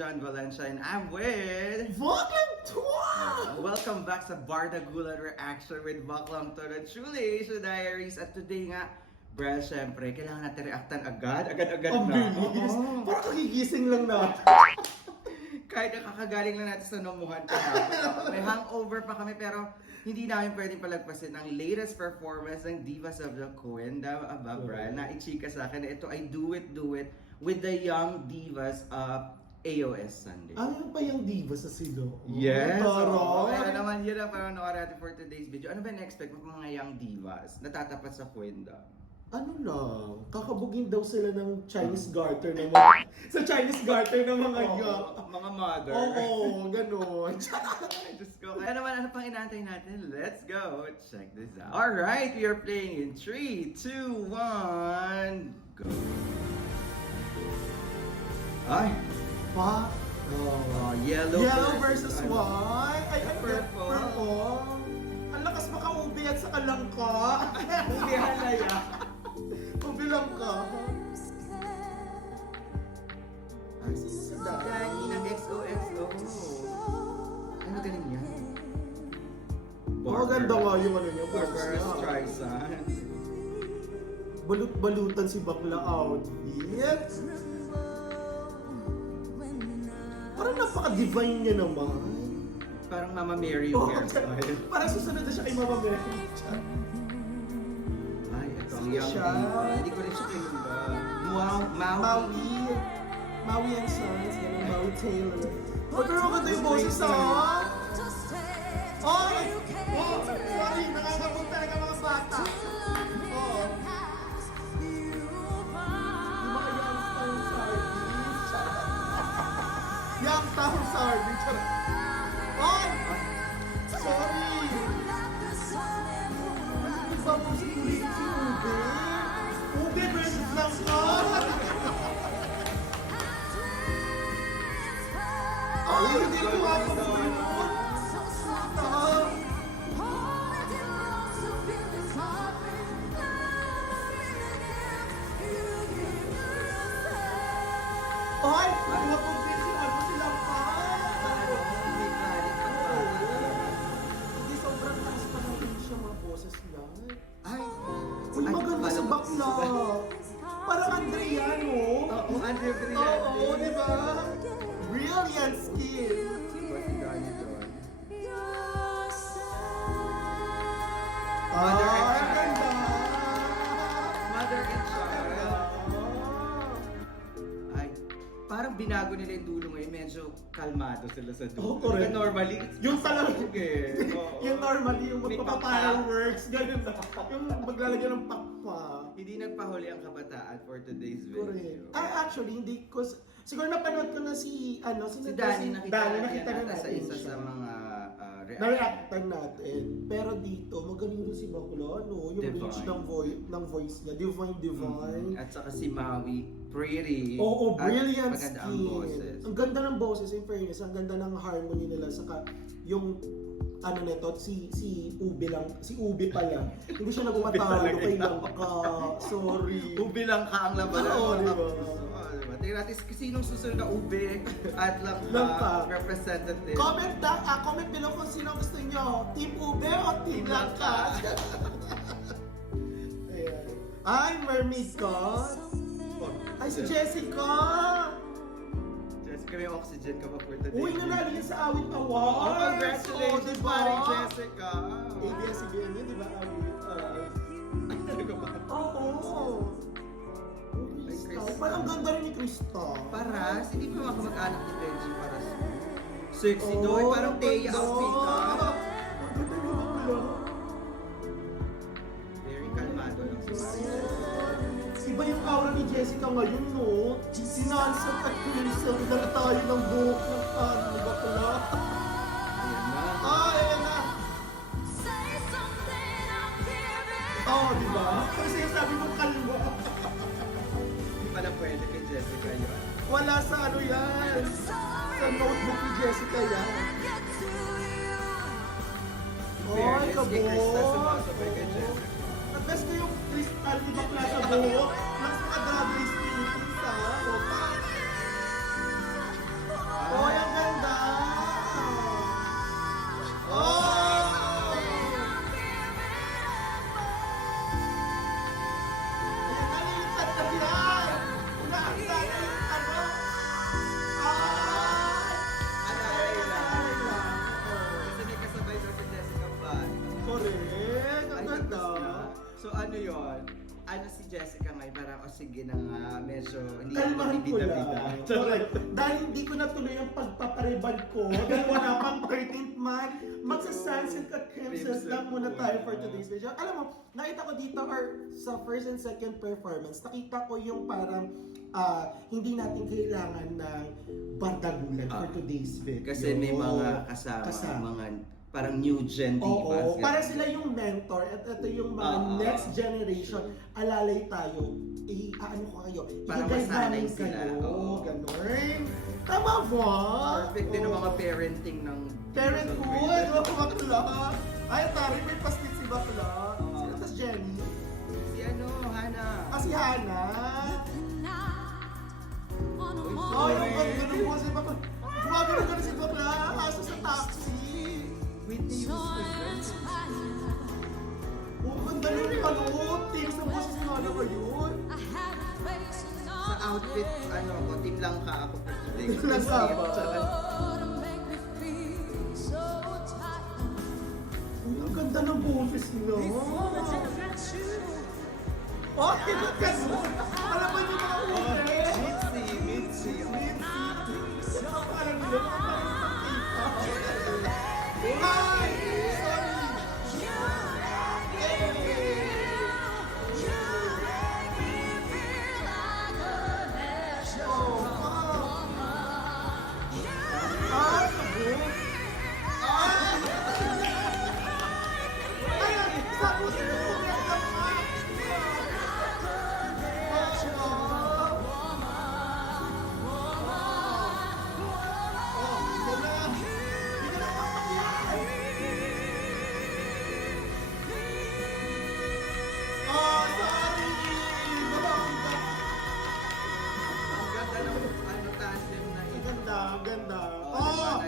John Valencia and I'm with... Baklang Twa! Welcome back sa Barda Gulan Reaction with Baklang Twa and Truly Asia Diaries. At today nga, Brel, syempre, kailangan natin reactan agad-agad Ang na. bilis! Oo. Parang kagigising lang na. Kahit nakakagaling lang natin sa nomuhan pa natin. May hangover pa kami pero hindi namin pwedeng palagpasin ang latest performance ng Divas of the Cuenda Brel na ichika sa akin. Ito ay Do It with the Young Divas of AOS Sunday. Ano pa yung diva sa silo? Yes! Taro! Kaya naman yun ang parang natin for today's video. Ano ba na-expect mo mga young divas natatapat sa Cuenda? Ano lang, kakabugin daw sila ng Chinese garter ng mga... sa Chinese garter ng mga Mga mother. Oo, gano'n. Diyos ko. Kaya naman, ano pang inaantay natin? Let's go! Check this out. Alright, we are playing in 3, 2, 1, go! Ay! Pa? Oh, yellow versus white? Ay, Purple. Purple. Ang lakas makaubi at sa kalangka. Hindi halaya. Ubi lang ka. Ay, sino sa dami? Dani ng XOXO. Ano galing yan? Maganda nga yung ano niya. Barbara Streisand. Balut-balutan si bakla outfit. Parang napaka-divine niya naman. Parang Mama Mary yung hairstyle. Parang susunod na siya kay Mama Mary. Ay, ito ang Sino young siya? diva. Hindi ko rin siya kilala. Maui. Maui and Sons. Yan ang Maui Taylor. Oh, pero maganda yung boses ah. Oh, sorry. Nakakabog talaga mga bata. Oh. Yung mga young town sardines. Oh! Sorry! Ano ba po si Ube? Ube versus Langka! Ay, hindi ko ako po yun! Ay! Ano po si Langka? Hindi sobrang taas pa natin siya mga boses lang. Ay! Uy, maganda si bakla. Parang Andriano. Oo, Andre Brillante. Oo, di ba? Brilliant skin. Si Dani doon. Ah, Mother and ang child. ganda. Mother and child. Ay, parang binago nila yung dulo ngayon. Medyo kalmado sila sa dulo. Oh, correct. Diba normally, Yung talaga, okay. Oo. yung normally, yung May magpapa-fireworks, ganun na. Yung maglalagyan ng pakpa. Hindi nagpahuli ang kabataan for today's video. Correct. Actually, hindi ko, siguro napanood ko na si Dani nakita na natin sa natin isa siya. sa mga reaction. Na-reactan natin. Pero dito, magaling rin si Bakla, no? Yung Divine. range ng voice niya. Divine. At saka si Maui, pretty. Oo, At brilliant maganda ang skin. boses. Ang ganda ng boses, in fairness. Ang ganda ng harmony nila. Saka yung ano nito, si Ube pala. Hindi siya nagpatalo kay Langka. Sorry. Ube lang ka ang labanan. Oo, diba? Diba? Tingnan natin sinong susunod na ube at Langka. Langka representative. Comment below kung sino gusto nyo. Team Ube o Team Langka? Ayan. Ay, Mermaid ka? Ay, si Jessica! Jessica, may oxygen ka pa for today. Uy, nanalo yan sa Awit Awards! Oh, congratulations, diba? paring Jessica! ABS-CBN yun, di ba? Awit. Ay, talaga ba? Oo. Ay, Krista. Krista. Parang ang ganda rin ni Krista. Paras, hindi pa mga kamag-anak ni Benji Paras. Sexy Oo, doy, parang ang Teya ganda. ang pita. Ang ganda ni Bakla. Very kalmado lang si Maria. Iba yung aura ni Jessica ngayon, no? Si Nancy at Crimson, dala tayo ng buhok ng ni Bakla. Ayan na. Ayan na! Oo, di ba? Kasi sabi mo kalwa. Hindi pala pwede kay Jessica yun. Wala sa ano yan. Sa notebook ni Jessica yan. Oy, Fairness kay Krista, kabog. sumasabay kay Jessica. Ang best ko yung crystal ni Bakla sa buhok. Mas makadrag yung Philippines, ha? O, pa. ano yon? Ano si Jessica ngayon? Parang, sige na nga, medyo hindi Kalmahan ko bida-bida. lang. Correct. Dahil hindi ko natuloy ang pagpaparibad ko, dahil wala pang 13th month, magsa-sunset at crimson lang muna tayo for today's video. Alam mo, nakita ko dito or sa first and second performance, nakita ko yung parang hindi natin kailangan ng bardagulan for today's video. Kasi may mga kasama. Mga parang new gen divas. Oo, parang sila yung mentor at ito yung mga next generation. Alalay tayo. Ano ko kayo? Parang I-guide masanay namin sila. kayo. Oo. Ganun. Tama ba? Perfect din ang mga parenting ng Parenthood! Oh, bakla! Ay, tari, may paslit si bakla. Sino tas Jenny? Si Hana. Si Hana. Oh, yung ganun po si bakla. Gumagano ganun si bakla. Kaso sa taxi. Whitney Houston. Oh, ganda yung team sa boses ng ano ba yun? Sa outfit, team lang ka ako for today. Team lang ka ba? Uy, ang ganda ng boses nila. Oh, kinagkas mo! Alam mo yung mga ute? Mitzi. Ano ang pangalan nila? Ang parang Ay! Sorry! Ay, sabog! Ay, sabog ito! Ganda. Oh,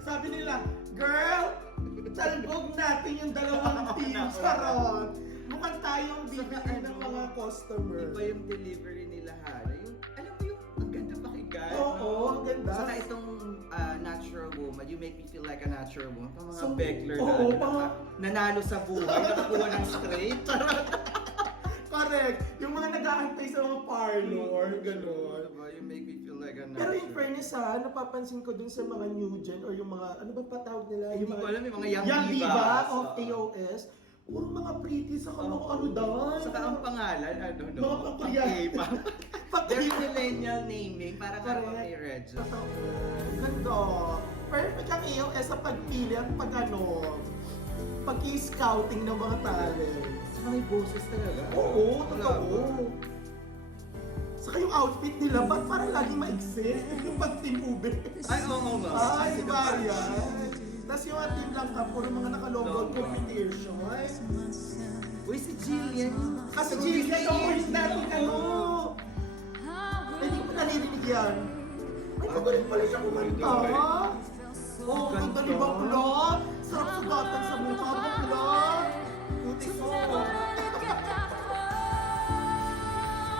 sabi nila, girl, talbog natin yung dalawang teams karon. Mukhang tayong bibigyan ng mga customer. Iba yung delivery nila, Hana. Alam mo yung, ang ganda pakinggan. Oo, ang ganda. Saka itong natural woman, you make me feel like a natural woman. Pang mga So, Beckler oo, nanalo sa buhay, nakakuha ng straight. Correct. Yung mga nag-aantay sa mga parlor, gano'n. You make me feel like a natural. Pero in fairness napapansin ko dun sa mga new gen or yung mga, ano ba patawag nila? Hindi ko alam, yung mga young diva divas. of AOS. Puro mga pretty sa mga ano daw. Saka ang pangalan, Mga pang-Korean. Very millennial naming, para ka may Reggie. Totoo. Ganda. Perfect ang AOS sa pagpili at pag-i-scouting ng mga talent. Saka may boses talaga. Oo, totoo. Saka yung outfit nila, ba't parang lagi maiksi? Yung pag-team Uber. Ay, oo nga. Ay, Maria. Tapos yung team lang ka, puro mga nakalogo competition. Uy, si Jillian. Kasi Jillian, yung dating hindi ko naririnig yan. Ay, magaling pala siya kumanta. Oo, ganda ni Bakla. Sarap sugatan sa mukha, Bakla. Puti ko.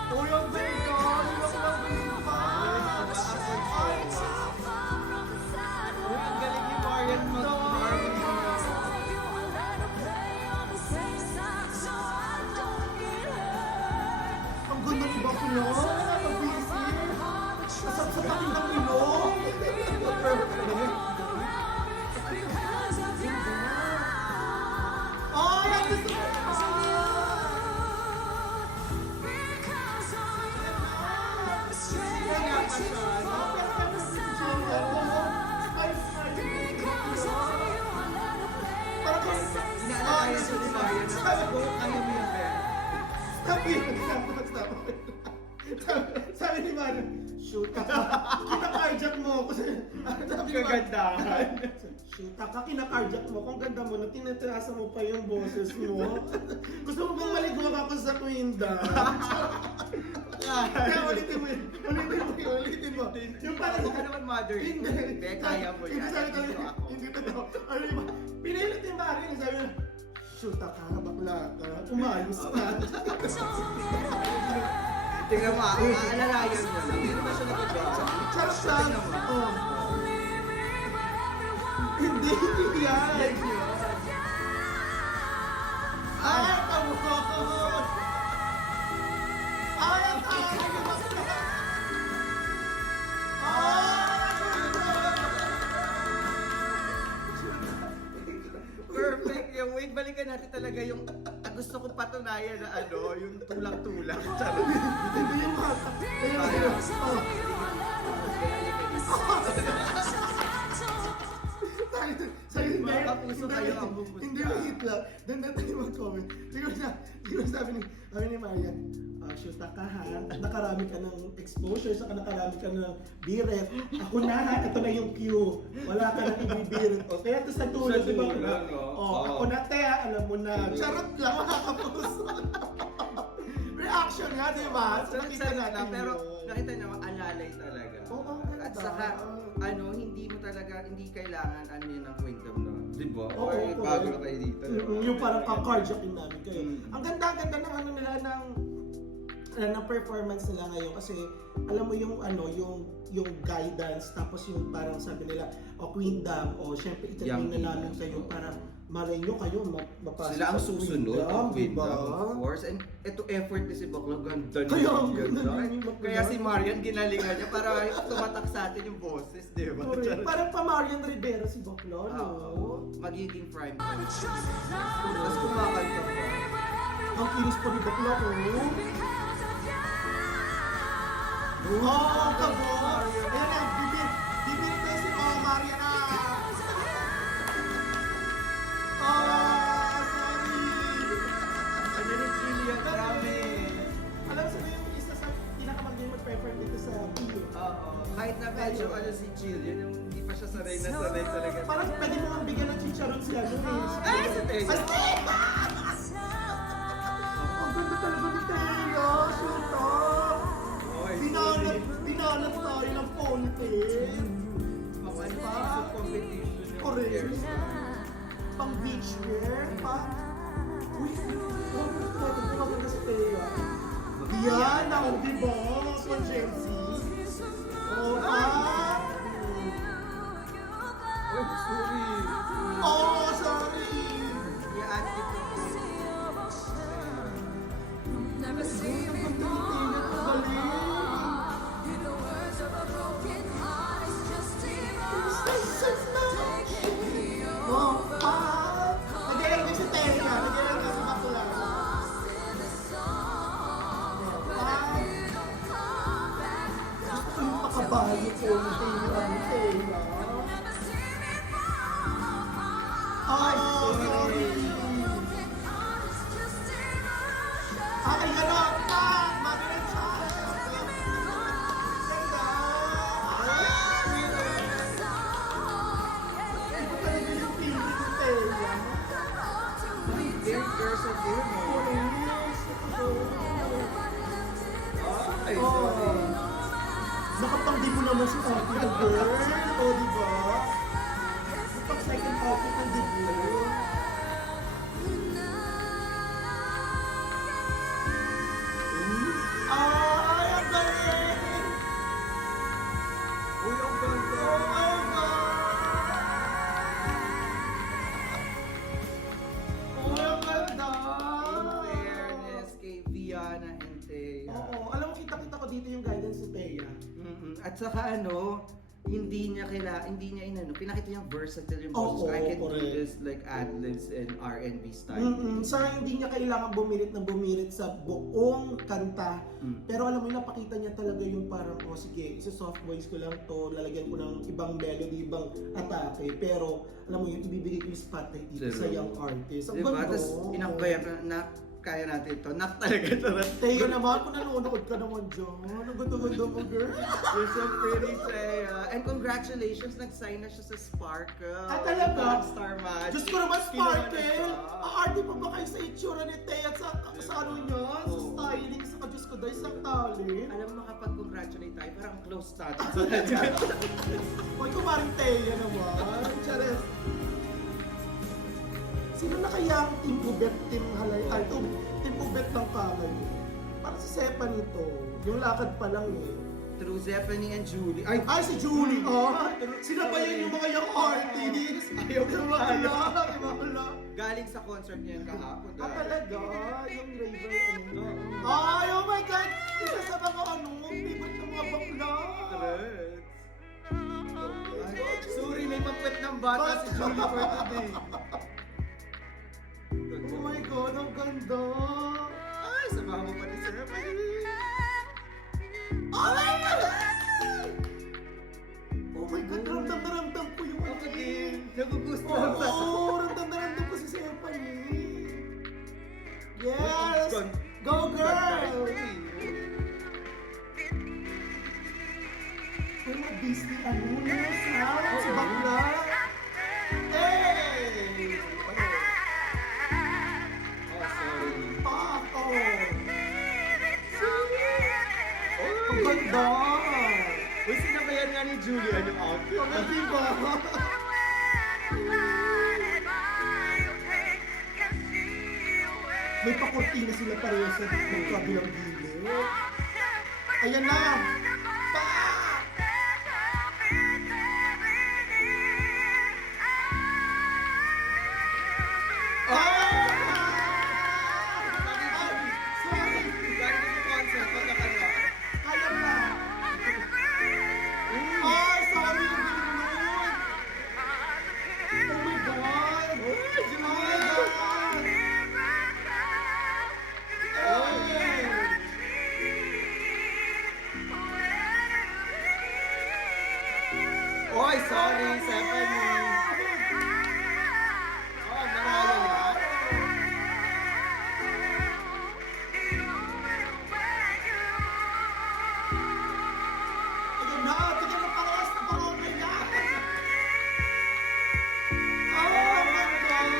Uy, ang ganda. Ang ganda. Ay, Uy, ang galing ni Marian ang ganda ni Bakla. Nakakabisi. Kasap-sapatin ng ilong. Oh, yan gusto ko. Inaalala siya ni Marian. Sabi ko, ayaw mo yung pera. Sabi ni Marian, shoot ka. Kinakardiak mo ako. Kagandahan. Shoot ka, kinakardiak mo. Kung ganda mo, na tinatrasa mo pa yung boses mo. Gusto mo bang maligwag ako sa kwinda? Kaya ulitin mo yun. Ulitin mo. Yung parang Huwag ka naman mother. Hindi, kaya mo yan. Hindi Dito ako. Hindi totoo. Ano yung pinilit yung Marian, sabi niya, shoot ka, bakla ka, umayos ka. Tingnan mo, aalalayan mo. Hindi naman siya nag-joke. Charot siya. Oh. Hindi yan. Like yun. Ay, tamo ko. patunayan na yung tulak-tulak. Charot. Hindi yung bata. Sa'yo, Mga kapuso kayo ang bubus hindi ka. yung hit lang. Doon na tayo mag-comment. Siguro sabi ni Maria, shoot ka ha, nakarami ka ng exposure, saka nakarami ka ng biret. Ako na ha, ito na yung cue. Wala ka nang ibibiret. O, kaya ito sa tulad, di ba? Sa tulad, oo. Ako na, Tea, alam mo na. Charot lang, mga kapuso. Reaction nga, di ba? So, nakita natin Pero yun. nakita niyo, alalay talaga. Oo, At ganda. saka, hindi mo talaga, hindi kailangan yun ang kwento mo. Di ba? Oo, Or correct. bago na kayo dito. di ba? Yung parang kakarjakin namin kayo. Mm. Ang ganda ng ano nila ng performance nila ngayon kasi alam mo yung guidance tapos yung parang sabi nila Queendom syempre itatrain na namin kayo para malay nyo kayo mapasok Sila ang sa susunod Queendom, ang diba? Queendom, of course. And ito effort ni si Bakla, ganda niya. Kaya, ang Ganda. ganda niya yung Bakla. Kaya si Marian ginalingan niya para tumatak sa atin yung boses, di ba? Correct. Parang pa Marian Rivera si Bakla, no? Magiging prime time. Tapos kumakanta pa. Ang kinis pa ni Bakla, oh. Oh, kabor! Ayan na, bibir tayo si Maria na! Sorry! Ano ni Julia, grabe. Alam mo yung isa sa pinakamagaling mag-prefer dito sa Pilo. Oo. Kahit na medyo si Jillian, yung hindi pa siya sanay na sanay talaga. Parang pwede mo nga bigyan ng chicharon si ano eh. Ay, si Teo! Ay, Teo! Ang ganda talaga ni Teo! Shoot up! Binalat tayo ng ponytail. Sa competition. Correct. Pang beach wear, uy, maganda si Teo. Yan, ako diba? Pang Chelsea. Oo, Oh, sorry. Oh, sorry. Yung attitude ko. Never see Ang me ganda ni Teo, ang galing. in the words of a broken heart. It's just Oh, nag-ilang din si Teo, nag-ilang din si Bakla. Gusto ko yung pakabayo ko ni Teo. Ay, sorry. Ay, gano'n pa! Magaling siya! Ganda! Ito talaga yung feeling ni Teo. Dear girls of dear mo. Ay, sorry. Nakapangdi mo naman si Ate the girl. O, diba? Kapag second outfit ng debut. Ay, ang galing! Uy, ang ganda. Oh my God! Oh, ang ganda! In fairness kay Viana and Thea. Oo, alam mo, kita-kita ko dito yung guidance ni Thea. At saka hindi niya pinakita niyang versatile yung Oo, boses. I can do correct. this like ad-libs and R&B style. Sa hindi niya kailangan bumirit sa buong kanta. Pero alam mo, napakita niya talaga yung parang, sige, soft voice ko lang to, lalagyan ko ng ibang melody, ibang atake. Pero, alam mo yun, ibibigay ko yung spotlight dito sa True. young artist. Ang Diba? ganda. Tapos inakbayan na kaya natin to. Nak talaga to. Teo naman, kung nanonood ka naman dyan. Ang ganda-ganda mo, girl. You're so pretty, Thea. And congratulations, nag-sign na siya sa Sparkle. Ah, talaga? Star Magic. Diyos ko naman, Kinuha na Sparkle! siya. Aarte pa ba kayo sa itsura ni Thea at sa ano niya? Sa Oo. styling, sa Diyos ko dahil sa talent. Alam mo, makapag-congratulate tayo, parang close natin. Hoy, kumaring Thea naman. Chares. Sino na kaya ang Team Ubet, Team Halay, Team Ubet ng kamay? Parang si Sepa nito. Yung lakad pa lang eh. Through Zephanie and Julie. Ay! Ay, si Julie! Sila ba yan yung mga young artists? Ayaw ko Wala, wala. Galing sa concert niya kahapon. Talaga? Yung Raven, ano? Ay, oh my God! Isa sa mga favorite ng mga bakla. Ay, sorry, may mapwet ng bata si Julie for today. Oh my God, ang ganda. Ay, samahan mo pa ni Stephanie. Oh my God! Oh my God, ramdam na ramdam ko yung Ako din. Nagugusto Oo, sa... ramdam na ramdam ko si Stephanie. Yes! Gun- Go girl! Uy, mag-Disney ano nurse ha? Si bakla. Hey! Oh, sorry. Pako! Uy! Ang ganda! Uy, sinabayan nga ni Julian yung outfit. Ang diba? May pakortina sila pareho sa magkabilang gilid. Ayan na! Pa! Sorry! Galing yung concert, pagkakano. Ayan na! Ay, sorry! Ang galing nun! Oh my God! Oh my God! Oy, sorry, Stephanie. Oh, maraya yan. Ayan na! Tignan mo parehas na parang na! Oh my God!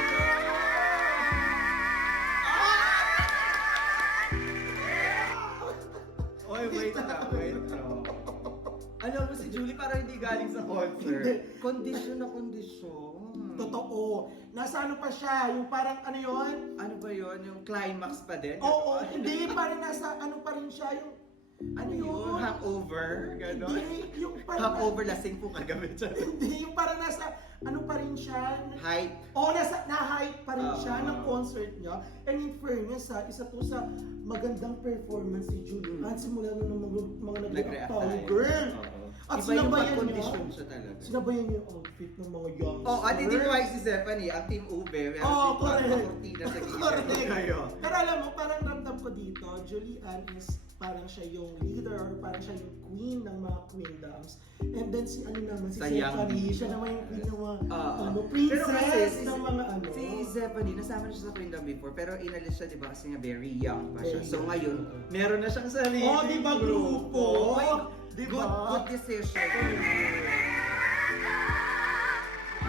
Oy, wait lang, wait lang. Alam mo si Julie parang hindi galing sa concert. Kondisyon na kondisyon. Totoo. Nasa ano pa siya? Yung parang ano yun? Ano ba yon? Yung climax pa din? Oo, hindi. Parang nasa ano pa rin siya. Yung Ano yun? Hangover? Ganon? Hindi, yung parang... Hangover lasing po kagabi siya. Hindi, yung parang nasa ano pa rin siya. Hype. Oo, nasa na-hype pa rin siya Oo. ng concert niya. And in fairness isa to sa magandang performance ni Julie. At simula na ng mga nag-react tayo, girl. Oo. At Iba yung sinabayan niya. pag-kondisyon siya talaga. Sinabayan niya yung outfit ng mga youngsters. Oh, at hindi ko si Stephanie, ang Team Ube. Meron Oo, din parang correct. kortina sa gilid. Correct. Kayo. Pero alam mo, parang ramdam ko dito, Julianne is parang siya yung leader or parang siya yung queen ng mga queendoms. And then si ano naman, si Sa young Stephanie, siya naman yung queen ng mga ano, Pero kasi princess si- ng mga ano. Si Stephanie, nasama na siya sa Queendom before, pero inalis siya, di ba, kasi nga very young pa siya. Very So young. ngayon, meron na siyang sarili. Oh, di ba, grupo? Oy, Di good, ba? good decision.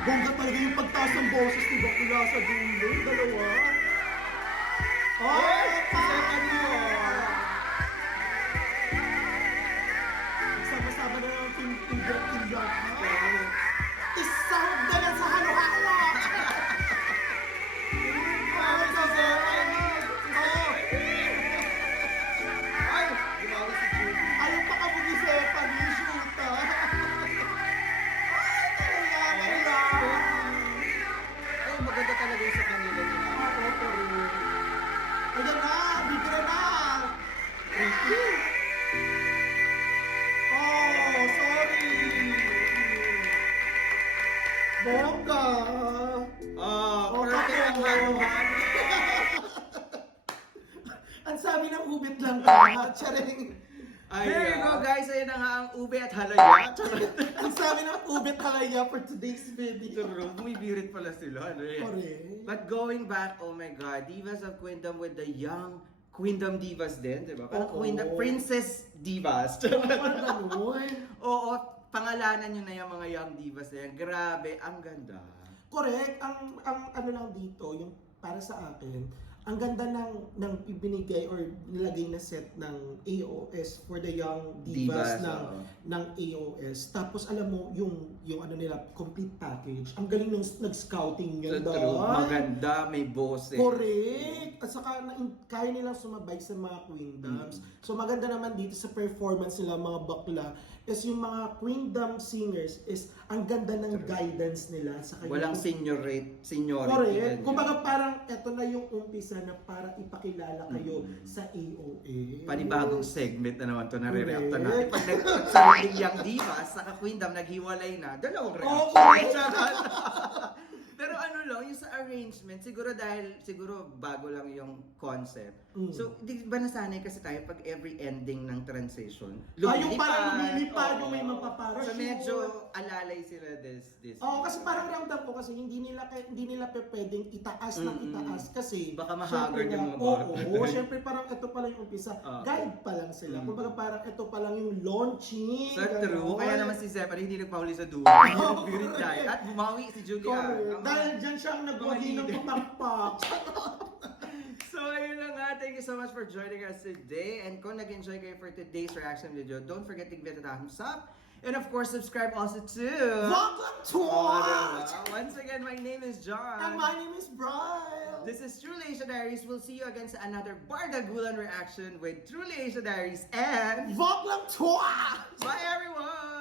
Bongga talaga yung pagtaas ng boses ni Bakula sa dulo, yung dalawa. Oh, Stephanie! Sama-sama na ng team Tigre Team Black. Isang ganun sa halo-halo! Oh, oh, Ay! Gumawa si Julie. ayaw pa kamo ni Stephanie, shoot ah. Ay, talaga, Ay, maganda talaga yung sa kanila nila. ayan na, bigla na. Oh, sorry. Bongga. Oh, Oh, perfect ang kako. halo-halo. Ang sabi ng ubit lang ka, charing. There you go guys, ayun na nga ang ube at halaya. Ang sabi ng ubit halaya for today's video. True, bumibirit pala sila. Ano eh. Correct. But going back, oh my God, Divas of Queendom with the young Queendom Divas din, di ba? Parang Oo. Queendom, Princess Divas. Parang ganun. Oo, pangalanan nyo na yung mga young divas na yan. Grabe, ang ganda. Correct. Ang ano lang dito, yung para sa akin, ang ganda ng ibinigay or nilagay na set ng AOS for the young divas, oo. ng AOS. Tapos alam mo yung ano nila complete package. Ang galing ng nag-scouting So yun true, doon. maganda, may boses. Correct! At saka kaya nilang sumabay sa mga queendoms. So maganda naman dito sa performance nila mga bakla is yung mga queendom singers is ang ganda ng guidance nila sa kanya. Walang seniority. Correct. ganyan. Kumbaga parang eto na yung umpisa na para ipakilala kayo sa AOA. Panibagong segment na naman to na re-react Correct. natin. Pag nagsariling young divas, saka Queendom, naghiwalay na, dalawang reaction. Okay. Charot. Pero ano lang, yung sa arrangement, siguro bago lang yung concept. So, di ba nasanay kasi tayo pag every ending ng transition? Yung parang lumilipad, yung may mapaparachute. So, medyo alalay sila this. Oo, kasi parang ramdam ko kasi hindi nila pwedeng itaas ng itaas kasi Baka mahaggard syempre yung nga, mga bata. Oo, syempre parang ito pa lang yung umpisa. Guide pa lang sila. Kumbaga parang ito pa lang yung launching. So, true. Ganon. Kaya naman si Zephanie hindi nagpahuli sa dulo. Birit tayo. At bumawi si Julia. Correct. Dahil dyan siya ang nagwagi ng papakpak. So, ayun na nga. Thank you so much for joining us today. And kung nag-enjoy kayo for today's reaction video, don't forget to give it a thumbs up. And of course, subscribe also to... Welcome to us! Once again, my name is John. And my name is Brian. This is Truly Asia Diaries. We'll see you again sa another Bardagulan reaction with Truly Asia Diaries and... Welcome to us! Bye everyone!